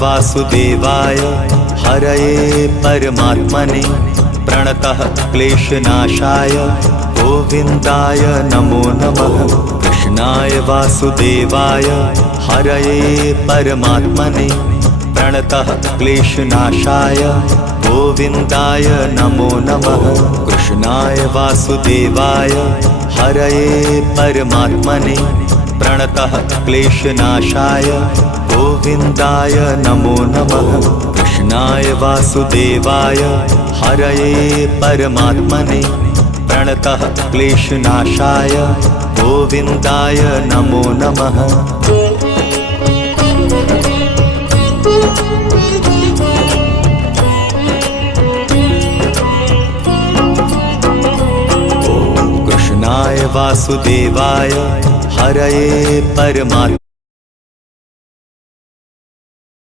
वासुदेवाय हरये परमात्मने प्रणतः क्लेशनाशाय गोविन्दाय नमो नमः। कृष्णाय वासुदेवाय हरये परमात्मने प्रणतः क्लेशनाशाय गोविन्दाय नमो नमः। कृष्णाय वासुदेवाय हरये परमात्मने प्रणतः क्लेशनाशाय गोविन्दाय नमो नमः। कृष्णाय वासुदेवाय हरये परमात्मने प्रणतः क्लेशनाशाय गोविन्दाय नमो नमः। कृष्णाय वासुदेवाय हरये परमात्मने